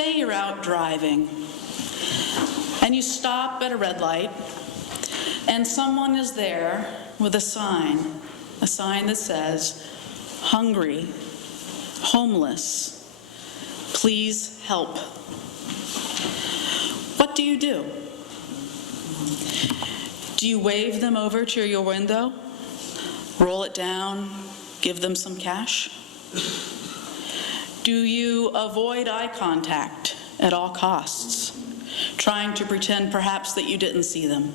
Say you're out driving, and you stop at a red light, and someone is there with a sign that says, "Hungry, homeless, please help." What do you do? Do you wave them over to your window, roll it down, give them some cash? Do you avoid eye contact at all costs, trying to pretend perhaps that you didn't see them?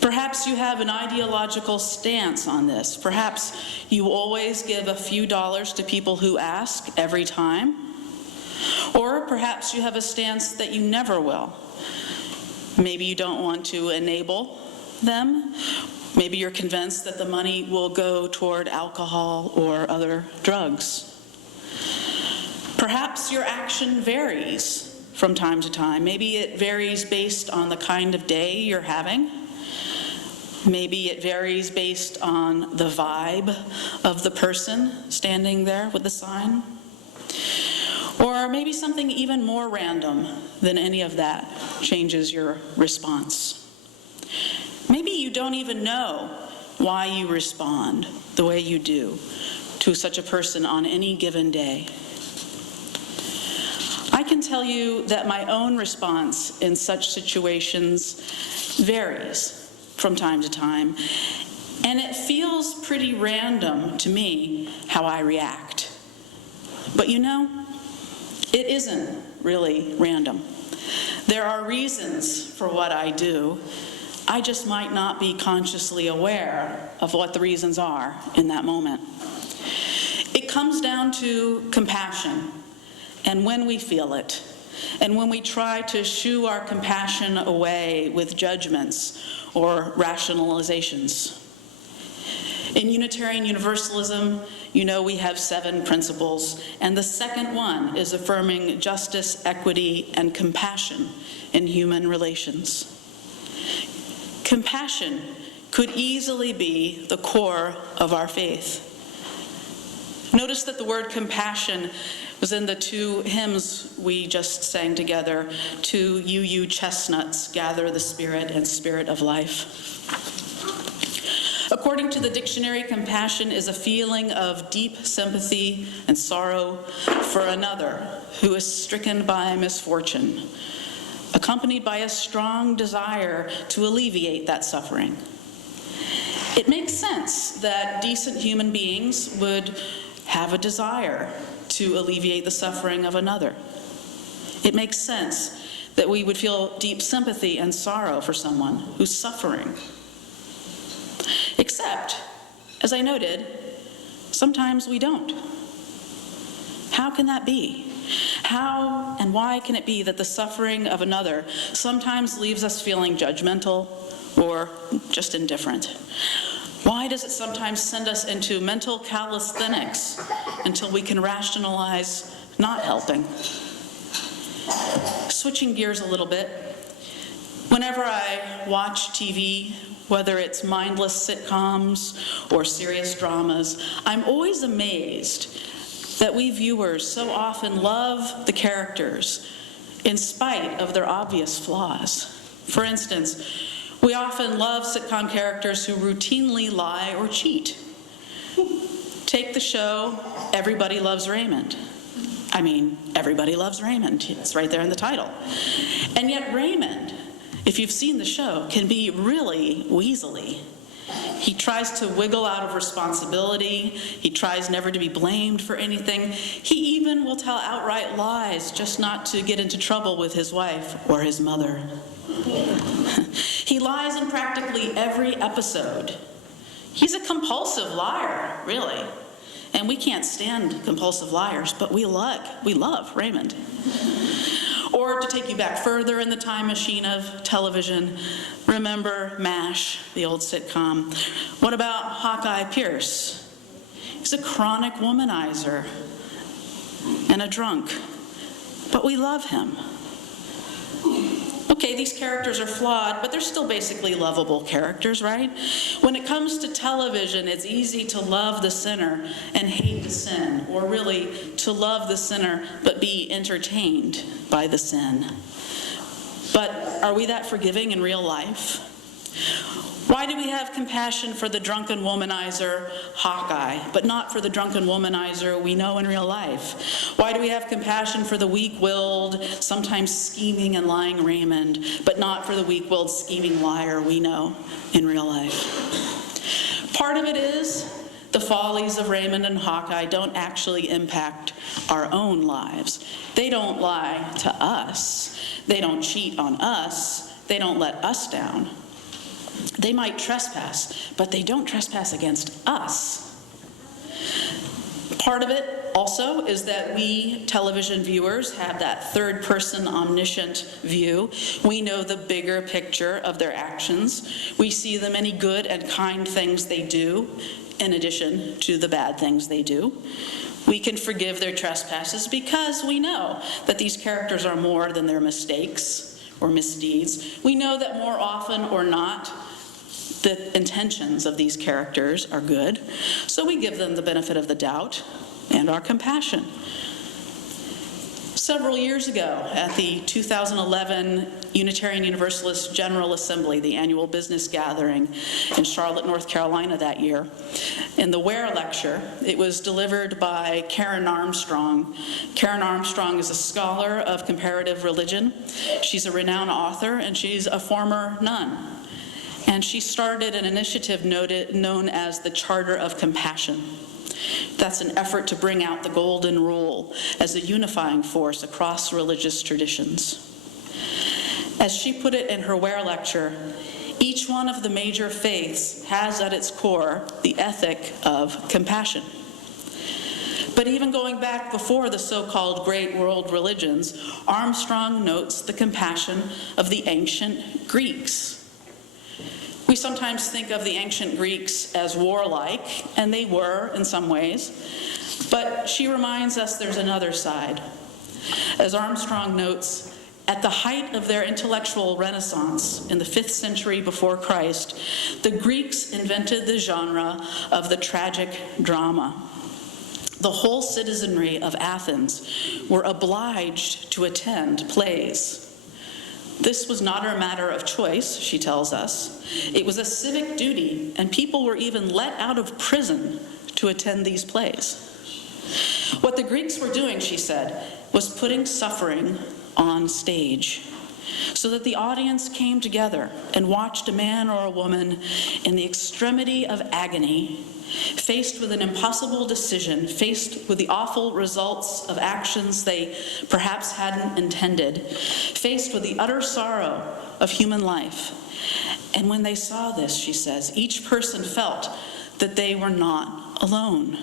Perhaps you have an ideological stance on this. Perhaps you always give a few dollars to people who ask every time. Or perhaps you have a stance that you never will. Maybe you don't want to enable them. Maybe you're convinced that the money will go toward alcohol or other drugs. Perhaps your action varies from time to time. Maybe it varies based on the kind of day you're having. Maybe it varies based on the vibe of the person standing there with the sign. Or maybe something even more random than any of that changes your response. Maybe you don't even know why you respond the way you do to such a person on any given day. I can tell you that my own response in such situations varies from time to time, and it feels pretty random to me how I react. But you know, it isn't really random. There are reasons for what I do. I just might not be consciously aware of what the reasons are in that moment. It comes down to compassion, and when we feel it, and when we try to shoo our compassion away with judgments or rationalizations. In Unitarian Universalism, you know we have 7 principles, and the second one is affirming justice, equity, and compassion in human relations. Compassion could easily be the core of our faith. Notice that the word compassion was in the 2 hymns we just sang together, "To you chestnuts, gather the spirit and spirit of life." According to the dictionary, compassion is a feeling of deep sympathy and sorrow for another who is stricken by misfortune, accompanied by a strong desire to alleviate that suffering. It makes sense that decent human beings would have a desire to alleviate the suffering of another. It makes sense that we would feel deep sympathy and sorrow for someone who's suffering. Except, as I noted, sometimes we don't. How can that be? How and why can it be that the suffering of another sometimes leaves us feeling judgmental or just indifferent? Why does it sometimes send us into mental calisthenics until we can rationalize not helping? Switching gears a little bit, whenever I watch TV, whether it's mindless sitcoms or serious dramas, I'm always amazed that we viewers so often love the characters in spite of their obvious flaws. For instance, we often love sitcom characters who routinely lie or cheat. Take the show Everybody Loves Raymond. I mean, everybody loves Raymond. It's right there in the title. And yet Raymond, if you've seen the show, can be really weaselly. He tries to wiggle out of responsibility. He tries never to be blamed for anything. He even will tell outright lies just not to get into trouble with his wife or his mother. He lies in practically every episode. He's a compulsive liar, really. And we can't stand compulsive liars, but we love Raymond. Or to take you back further in the time machine of television, remember MASH, the old sitcom. What about Hawkeye Pierce? He's a chronic womanizer and a drunk, but we love him. Okay, Okay, these characters are flawed, but they're still basically lovable characters, right? When it comes to television, it's easy to love the sinner and hate the sin, or really to love the sinner but be entertained by the sin. But are we that forgiving in real life? Why do we have compassion for the drunken womanizer Hawkeye, but not for the drunken womanizer we know in real life? Why do we have compassion for the weak-willed, sometimes scheming and lying Raymond, but not for the weak-willed, scheming liar we know in real life? Part of it is the follies of Raymond and Hawkeye don't actually impact our own lives. They don't lie to us. They don't cheat on us. They don't let us down. They might trespass, but they don't trespass against us. Part of it also is that we television viewers have that third-person omniscient view. We know the bigger picture of their actions. We see the many good and kind things they do, in addition to the bad things they do. We can forgive their trespasses because we know that these characters are more than their mistakes or misdeeds. We know that more often or not, the intentions of these characters are good, so we give them the benefit of the doubt and our compassion. Several years ago, at the 2011 Unitarian Universalist General Assembly, the annual business gathering in Charlotte, North Carolina that year, in the Ware lecture, it was delivered by Karen Armstrong. Karen Armstrong is a scholar of comparative religion. She's a renowned author, and she's a former nun. And she started an initiative known as the Charter of Compassion. That's an effort to bring out the Golden Rule as a unifying force across religious traditions. As she put it in her Ware lecture, each one of the major faiths has at its core the ethic of compassion. But even going back before the so-called great world religions, Armstrong notes the compassion of the ancient Greeks. We sometimes think of the ancient Greeks as warlike, and they were in some ways, but she reminds us there's another side. As Armstrong notes, at the height of their intellectual renaissance in the 5th century before Christ, the Greeks invented the genre of the tragic drama. The whole citizenry of Athens were obliged to attend plays. This was not a matter of choice, she tells us. It was a civic duty, and people were even let out of prison to attend these plays. What the Greeks were doing, she said, was putting suffering on stage so that the audience came together and watched a man or a woman in the extremity of agony, faced with an impossible decision, faced with the awful results of actions they perhaps hadn't intended, faced with the utter sorrow of human life. And when they saw this, she says, each person felt that they were not alone.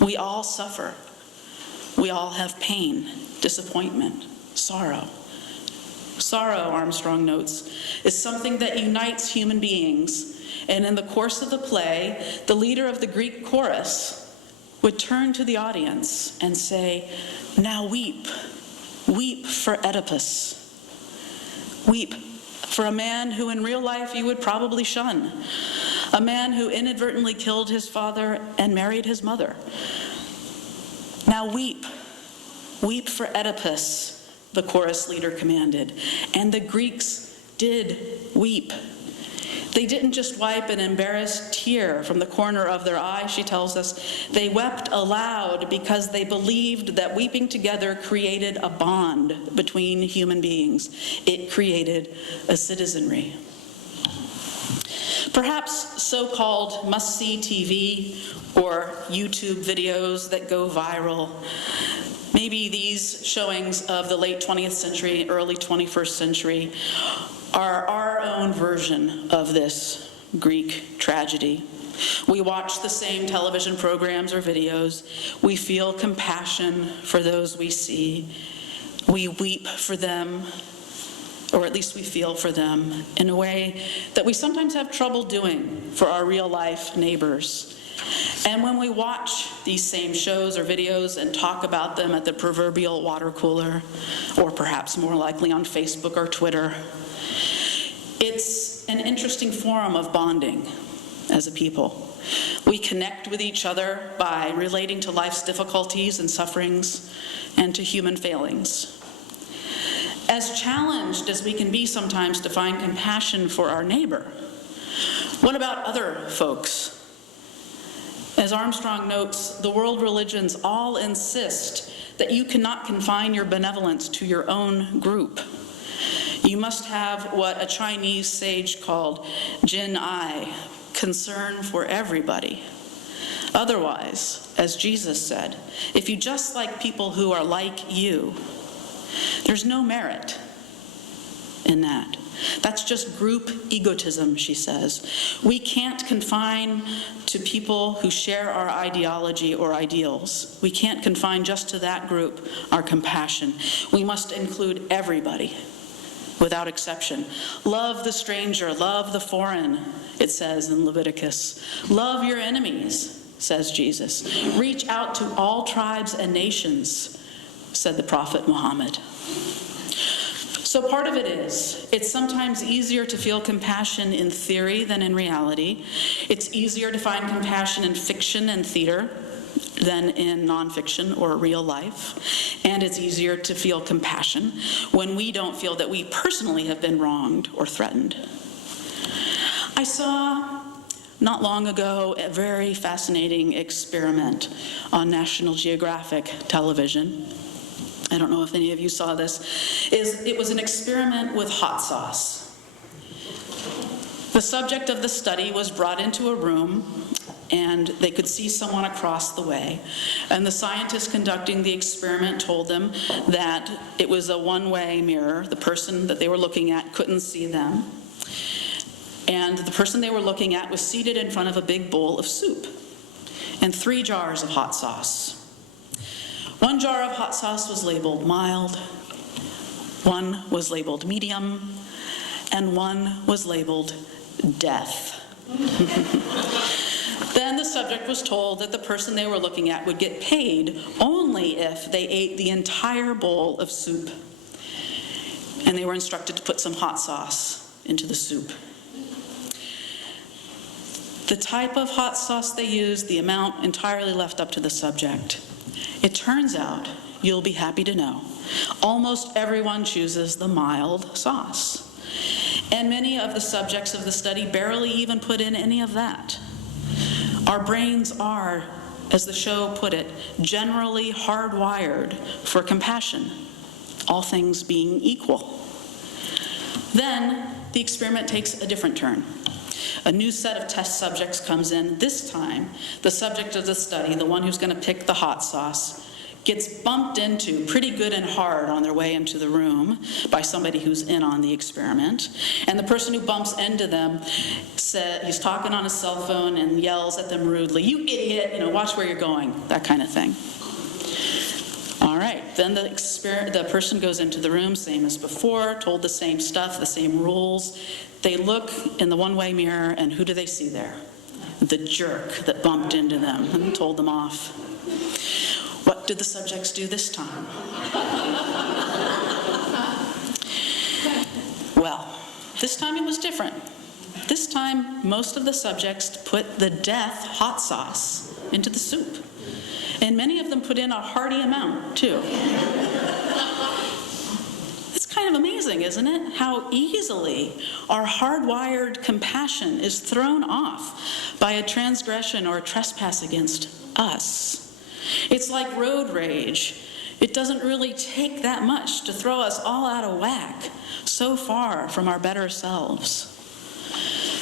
We all suffer. We all have pain, disappointment, sorrow. Sorrow, Armstrong notes, is something that unites human beings. And in the course of the play, the leader of the Greek chorus would turn to the audience and say, "Now weep. Weep for Oedipus. Weep for a man who in real life you would probably shun. A man who inadvertently killed his father and married his mother. Now weep. Weep for Oedipus," the chorus leader commanded. And the Greeks did weep. They didn't just wipe an embarrassed tear from the corner of their eye, she tells us. They wept aloud because they believed that weeping together created a bond between human beings. It created a citizenry. Perhaps so-called must-see TV or YouTube videos that go viral, maybe these showings of the late 20th century, early 21st century, are our own version of this Greek tragedy. We watch the same television programs or videos. We feel compassion for those we see. We weep for them, or at least we feel for them, in a way that we sometimes have trouble doing for our real-life neighbors. And when we watch these same shows or videos and talk about them at the proverbial water cooler, or perhaps more likely on Facebook or Twitter, it's an interesting form of bonding as a people. We connect with each other by relating to life's difficulties and sufferings and to human failings. As challenged as we can be sometimes to find compassion for our neighbor, what about other folks? As Armstrong notes, the world religions all insist that you cannot confine your benevolence to your own group. You must have what a Chinese sage called Jin Ai, concern for everybody. Otherwise, as Jesus said, if you just like people who are like you, there's no merit in that. That's just group egotism, she says. We can't confine to people who share our ideology or ideals. We can't confine just to that group our compassion. We must include everybody, without exception. Love the stranger, love the foreign, it says in Leviticus. Love your enemies, says Jesus. Reach out to all tribes and nations, said the prophet Muhammad. So part of it is, it's sometimes easier to feel compassion in theory than in reality. It's easier to find compassion in fiction and theater than in nonfiction or real life. And it's easier to feel compassion when we don't feel that we personally have been wronged or threatened. I saw not long ago a very fascinating experiment on National Geographic television. I don't know if any of you saw this. It was an experiment with hot sauce. The subject of the study was brought into a room, and they could see someone across the way. And the scientists conducting the experiment told them that it was a one-way mirror. The person that they were looking at couldn't see them. And the person they were looking at was seated in front of a big bowl of soup and 3 jars of hot sauce. 1 jar of hot sauce was labeled mild, 1 was labeled medium, and 1 was labeled death. Then the subject was told that the person they were looking at would get paid only if they ate the entire bowl of soup. And they were instructed to put some hot sauce into the soup. The type of hot sauce they used, the amount, entirely left up to the subject. It turns out, you'll be happy to know, almost everyone chooses the mild sauce. And many of the subjects of the study barely even put in any of that. Our brains are, as the show put it, generally hardwired for compassion, all things being equal. Then the experiment takes a different turn. A new set of test subjects comes in. This time, the subject of the study, the one who's going to pick the hot sauce, gets bumped into pretty good and hard on their way into the room by somebody who's in on the experiment. And the person who bumps into them said, he's talking on his cell phone and yells at them rudely, "You idiot, watch where you're going," that kind of thing. All right, then the person goes into the room, same as before, told the same stuff, the same rules. They look in the one-way mirror, and who do they see there? The jerk that bumped into them and told them off. What did the subjects do this time? Well, this time it was different. This time, most of the subjects put the death hot sauce into the soup. And many of them put in a hearty amount, too. It's kind of amazing, isn't it? How easily our hardwired compassion is thrown off by a transgression or a trespass against us. It's like road rage. It doesn't really take that much to throw us all out of whack, so far from our better selves.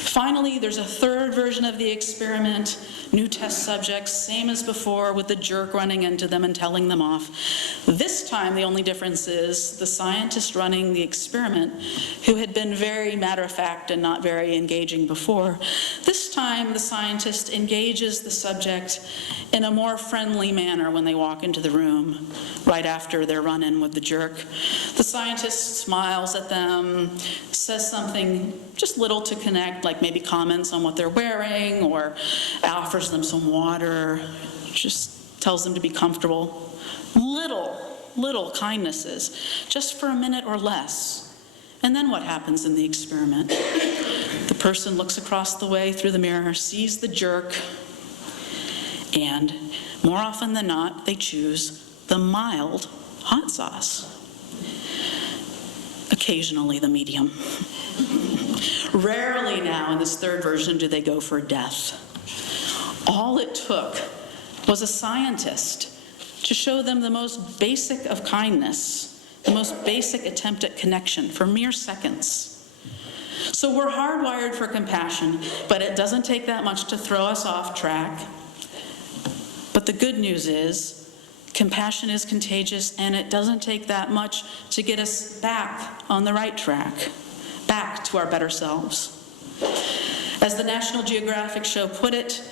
Finally, there's a third version of the experiment. New test subjects, same as before, with the jerk running into them and telling them off. This time, the only difference is the scientist running the experiment, who had been very matter-of-fact and not very engaging before. This time, the scientist engages the subject in a more friendly manner when they walk into the room, right after their run-in with the jerk. The scientist smiles at them, says something just little to connect, like maybe comments on what they're wearing, or offers offers them some water, just tells them to be comfortable. Little kindnesses, just for a minute or less. And then what happens in the experiment? The person looks across the way through the mirror, sees the jerk, and more often than not, they choose the mild hot sauce. Occasionally the medium. Rarely now in this third version do they go for death. All it took was a scientist to show them the most basic of kindness, the most basic attempt at connection for mere seconds. So we're hardwired for compassion, but it doesn't take that much to throw us off track. But the good news is, compassion is contagious, and it doesn't take that much to get us back on the right track, back to our better selves. As the National Geographic show put it,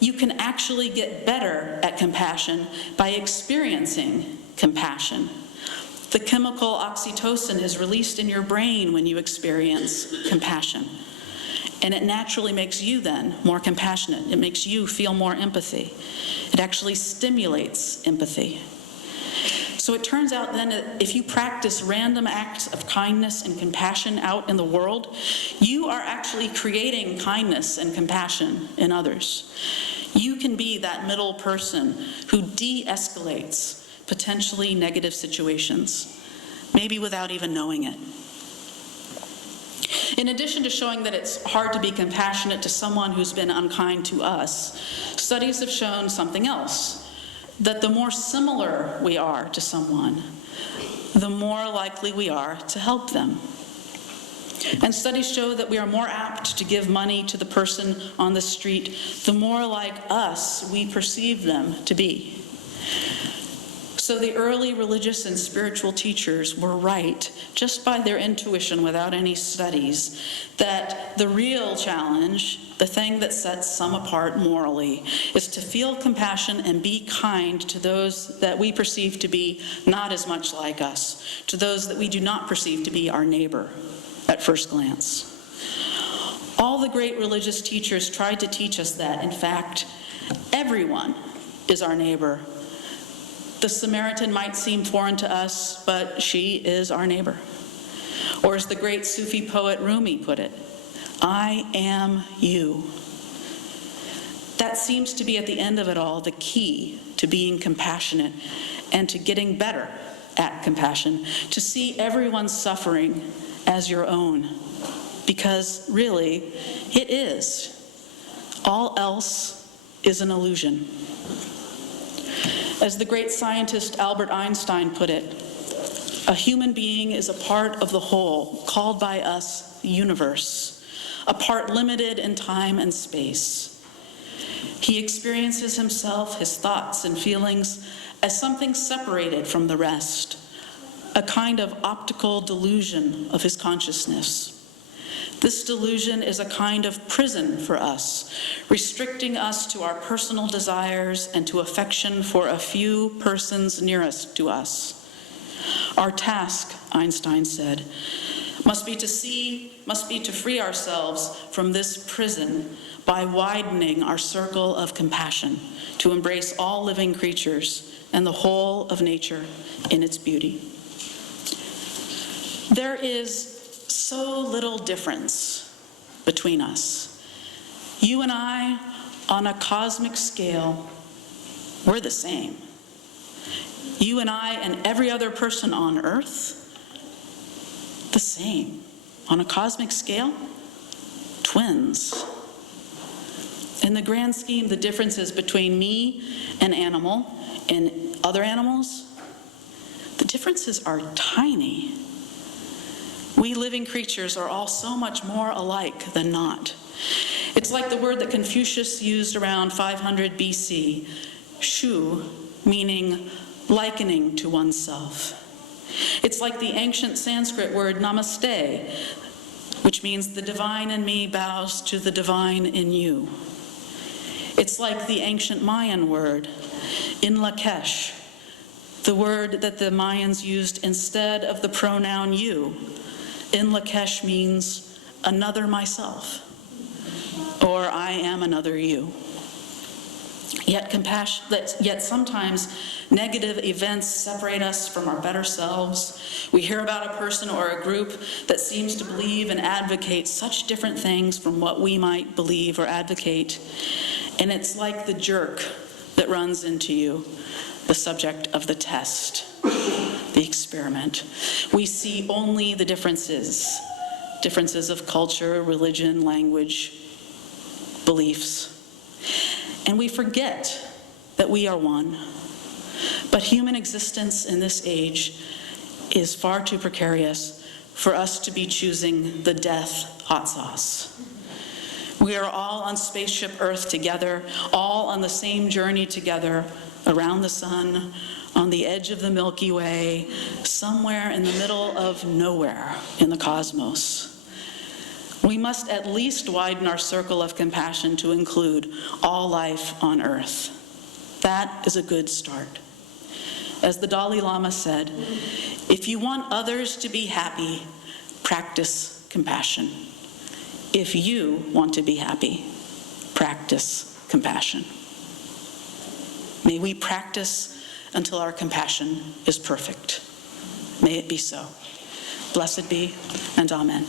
you can actually get better at compassion by experiencing compassion. The chemical oxytocin is released in your brain when you experience compassion. And it naturally makes you then more compassionate. It makes you feel more empathy. It actually stimulates empathy. So it turns out then that if you practice random acts of kindness and compassion out in the world, you are actually creating kindness and compassion in others. You can be that middle person who de-escalates potentially negative situations, maybe without even knowing it. In addition to showing that it's hard to be compassionate to someone who's been unkind to us, studies have shown something else, that the more similar we are to someone, the more likely we are to help them. And studies show that we are more apt to give money to the person on the street the more like us we perceive them to be. So the early religious and spiritual teachers were right, just by their intuition without any studies, that the real challenge, the thing that sets some apart morally, is to feel compassion and be kind to those that we perceive to be not as much like us, to those that we do not perceive to be our neighbor at first glance. All the great religious teachers tried to teach us that, in fact, everyone is our neighbor. The Samaritan might seem foreign to us, but she is our neighbor. Or as the great Sufi poet Rumi put it, I am you. That seems to be at the end of it all the key to being compassionate and to getting better at compassion, to see everyone's suffering as your own, because really it is. All else is an illusion. As the great scientist Albert Einstein put it, a human being is a part of the whole, called by us the universe, a part limited in time and space. He experiences himself, his thoughts and feelings, as something separated from the rest, a kind of optical delusion of his consciousness. This delusion is a kind of prison for us, restricting us to our personal desires and to affection for a few persons nearest to us. Our task, Einstein said, must be to free ourselves from this prison by widening our circle of compassion, to embrace all living creatures and the whole of nature in its beauty. There is so little difference between us. You and I, on a cosmic scale, we're the same. You and I and every other person on earth, the same. On a cosmic scale, twins. In the grand scheme, the differences between me, an animal, and other animals, the differences are tiny. We living creatures are all so much more alike than not. It's like the word that Confucius used around 500 BC, shu, meaning likening to oneself. It's like the ancient Sanskrit word namaste, which means the divine in me bows to the divine in you. It's like the ancient Mayan word, in Lakesh, the word that the Mayans used instead of the pronoun you. In Lakesh means another myself, or I am another you. Yet sometimes negative events separate us from our better selves. We hear about a person or a group that seems to believe and advocate such different things from what we might believe or advocate. And it's like the jerk that runs into you, the subject of the test, the experiment. We see only the differences of culture, religion, language, beliefs. And we forget that we are one. But human existence in this age is far too precarious for us to be choosing the death hot sauce. We are all on spaceship Earth together, all on the same journey together, around the sun, on the edge of the Milky Way, somewhere in the middle of nowhere in the cosmos. We must at least widen our circle of compassion to include all life on Earth. That is a good start. As the Dalai Lama said, if you want others to be happy, practice compassion. If you want to be happy, practice compassion. May we practice until our compassion is perfect. May it be so. Blessed be, and amen.